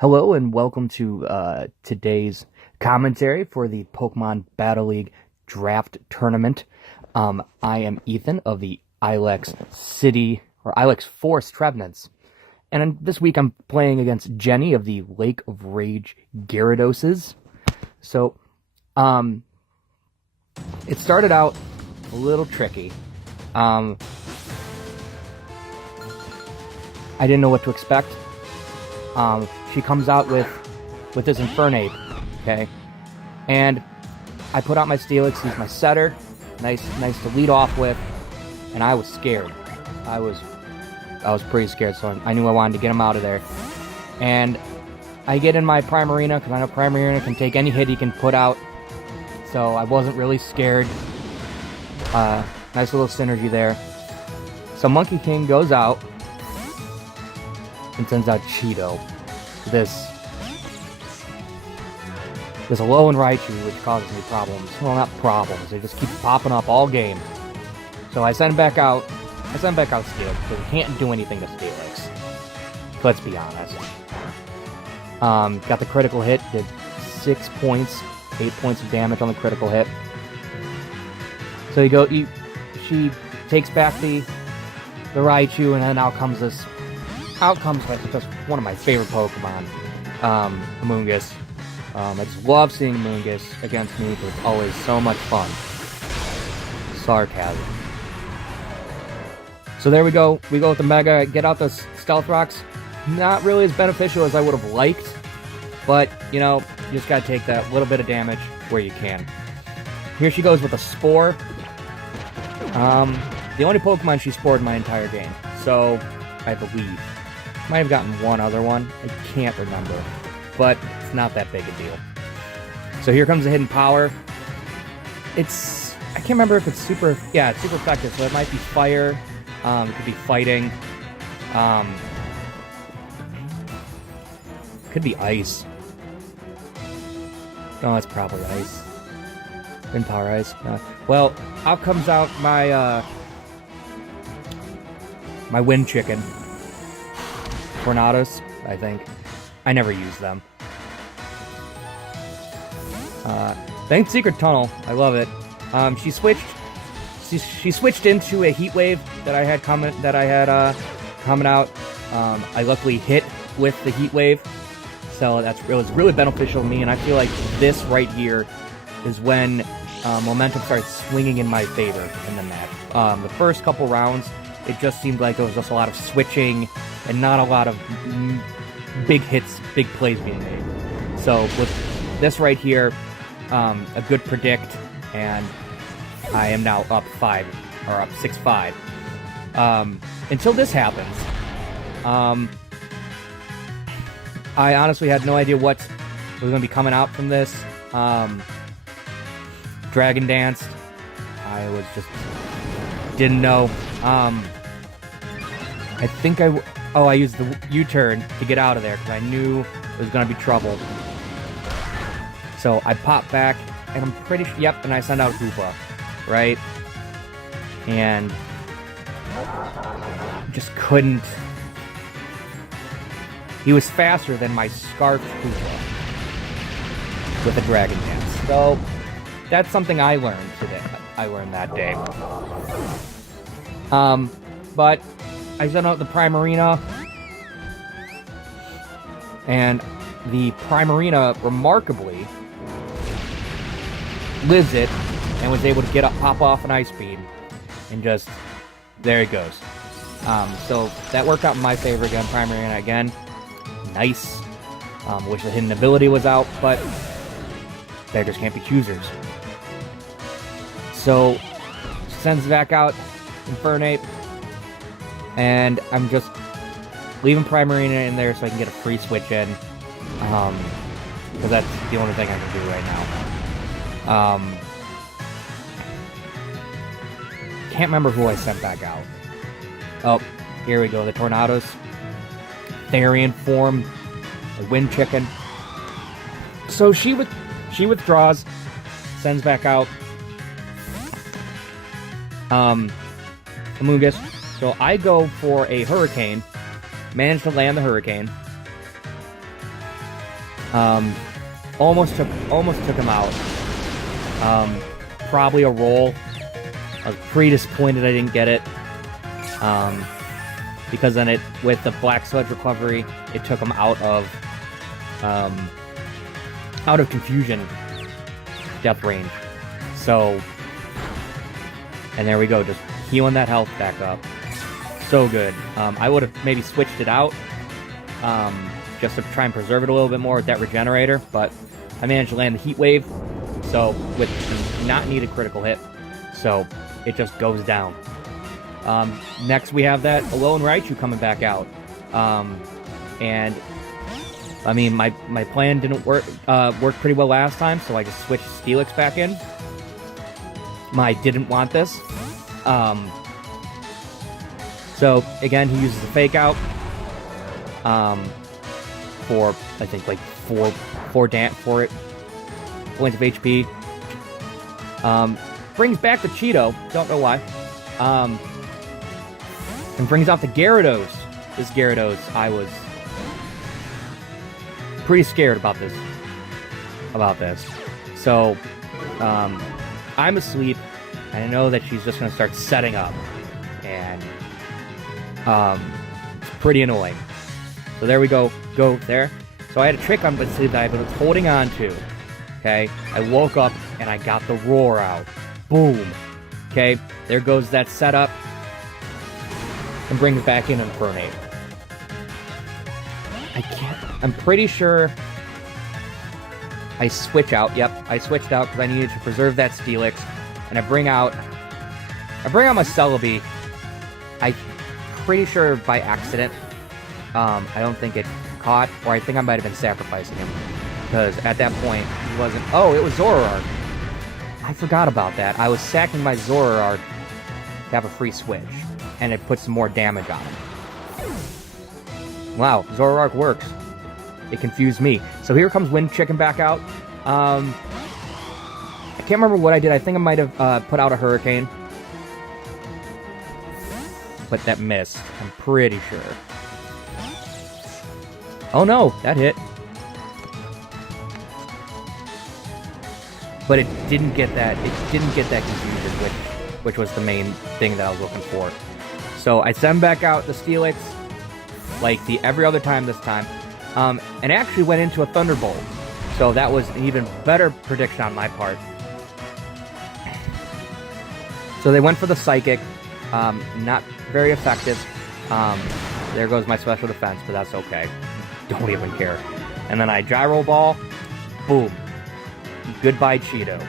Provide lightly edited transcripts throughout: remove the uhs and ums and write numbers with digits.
Hello and welcome to today's commentary for the Pokemon Battle League Draft Tournament. I am Ethan of the Ilex Forest Trevenants, and this week I'm playing against Jenny of the Lake of Rage Gyarados. So, it started out a little tricky. I didn't know what to expect. She comes out with this Infernape, okay? And I put out my Steelix, use my setter, nice to lead off with, and I was scared. I was pretty scared, so I knew I wanted to get him out of there. And I get in my Primarina, because I know Primarina can take any hit he can put out, so I wasn't really scared. Nice little synergy there. So Monkey King goes out and sends out Cheeto. This Alolan Raichu, which causes me problems. Well, not problems. They just keep popping up all game. So I send back out Steelix, because we can't do anything to Steelix. Let's be honest. Got the critical hit, did 6 points, 8 points of damage on the critical hit. So she takes back the Raichu, and then out comes just one of my favorite Pokemon, Amoonguss. I just love seeing Amoonguss against me, but it's always so much fun. Sarcasm. So there we go. We go with the Mega, get out the Stealth Rocks. Not really as beneficial as I would have liked, but, you know, you just gotta take that little bit of damage where you can. Here she goes with a Spore. The only Pokemon she spored my entire game, so I believe. Might have gotten one other one. I can't remember. But it's not that big a deal. So here comes the Hidden Power. I can't remember if it's super... Yeah, it's super effective. So it might be Fire. It could be Fighting. Could be Ice. No, it's probably Ice. Hidden Power Ice. Well, out comes out my... my Wind Chicken. Tornados, I think. I never use them. Thanks Secret Tunnel. I love it. She switched into a Heat Wave that I had coming out. I luckily hit with the Heat Wave, so it was really beneficial to me. And I feel like this right here is when momentum started swinging in my favor in the match. The first couple rounds, it just seemed like it was just a lot of switching and not a lot of big hits, big plays being made. So with this right here, a good predict, and I am now up 6-5. Until this happens, I honestly had no idea what was going to be coming out from this. Dragon Danced. I didn't know. I think I used the U-turn to get out of there because I knew it was going to be trouble. So I pop back, and I'm pretty sure, yep, and I send out Hoopa, right? And just couldn't. He was faster than my Scarf Hoopa with a Dragon Dance. So that's something I learned today. I learned that day. But I sent out the Primarina, and the Primarina remarkably lives it and was able to pop off an Ice Beam, and just there it goes. So that worked out in my favor again. Primarina again, nice. Wish the hidden ability was out, but there just can't be choosers. So sends back out Infernape. And I'm just leaving Primarina in there so I can get a free switch in. Because that's the only thing I can do right now. Can't remember who I sent back out. Oh, here we go. The Tornados. Therian form. The Wind Chicken. So she withdraws. Sends back out Amoonguss. So I go for a Hurricane, manage to land the Hurricane, Almost took him out. Probably a roll. I was pretty disappointed I didn't get it. Because then with the Black Sludge recovery, it took him out of confusion death range. So, and there we go, just healing that health back up. So good. I would have maybe switched it out, just to try and preserve it a little bit more with that regenerator, but I managed to land the Heat Wave, so with the not needed critical hit, so it just goes down. Next we have that Alolan Raichu coming back out, and I mean my plan didn't work pretty well last time, so I just switched Steelix back in. I didn't want this. So again, he uses the Fake Out for I think like four points of HP. Brings back the Cheeto, don't know why. And brings out the Gyarados. This Gyarados, I was pretty scared about this. So, I'm asleep, and I know that she's just going to start setting up, and it's pretty annoying. So there we go there. So I had a trick on sleep that I was holding on to. Okay, I woke up and I got the roar out. Boom. Okay, there goes that setup. And brings back in Infernape. I'm pretty sure I switch out. Yep, I switched out because I needed to preserve that Steelix. And I bring out my Celebi. I'm pretty sure by accident. I don't think it caught, or I think I might have been sacrificing him. Because at that point, he wasn't... Oh, it was Zoroark. I forgot about that. I was sacking my Zoroark to have a free switch. And it puts some more damage on him. Wow, Zoroark works. It confused me. So here comes Wind Chicken back out. I can't remember what I did. I think I might have put out a Hurricane. But that missed. I'm pretty sure. Oh no, that hit. But it didn't get that. It didn't get that confusion, which was the main thing that I was looking for. So I send back out the Steelix, like every other time this time, and actually went into a Thunderbolt. So that was an even better prediction on my part. So they went for the Psychic, not very effective. There goes my special defense, but that's okay. Don't even care. And then I Gyro Ball, boom. Goodbye, Cheeto.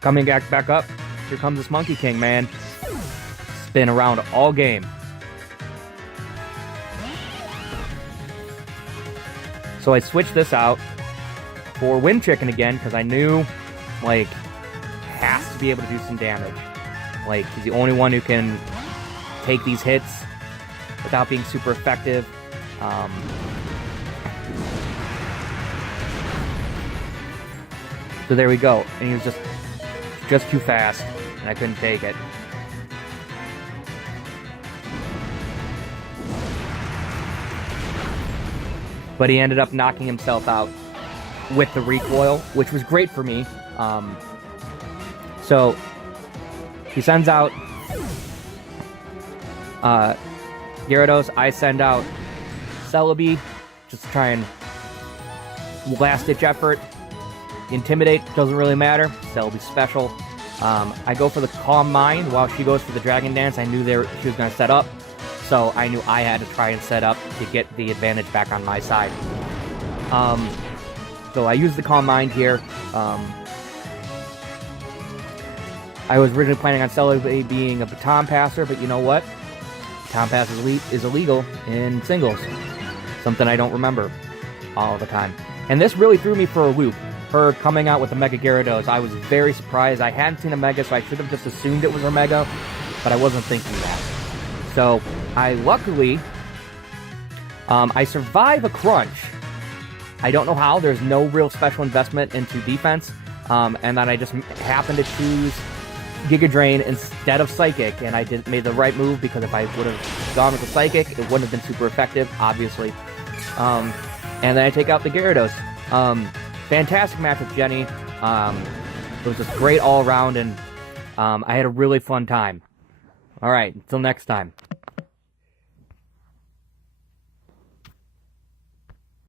Coming back up, here comes this Monkey King, man. It's been around all game. So I switched this out for Wind Chicken again, because I knew, like, has to be able to do some damage. Like, he's the only one who can take these hits without being super effective. So there we go. And he was just too fast, and I couldn't take it. But he ended up knocking himself out with the recoil, which was great for me. So he sends out Gyarados. I send out Celebi, just to try and last-ditch effort. Intimidate doesn't really matter. Celebi's special. I go for the Calm Mind while she goes for the Dragon Dance. I knew she was going to set up, so I knew I had to try and set up to get the advantage back on my side. So I used the Calm Mind here. I was originally planning on Celebi being a Baton Passer, but you know what? Baton Pass is illegal in singles. Something I don't remember all the time. And this really threw me for a loop. Her coming out with the Mega Gyarados, I was very surprised. I hadn't seen a Mega, so I should have just assumed it was her Mega, but I wasn't thinking that. So, I luckily, I survive a crunch. I don't know how. There's no real special investment into defense, and then I just happened to choose Giga Drain instead of Psychic, and I made the right move because if I would have gone with the Psychic, it wouldn't have been super effective, obviously. And then I take out the Gyarados. Fantastic match with Jenny. It was just great all around, and I had a really fun time. All right, until next time.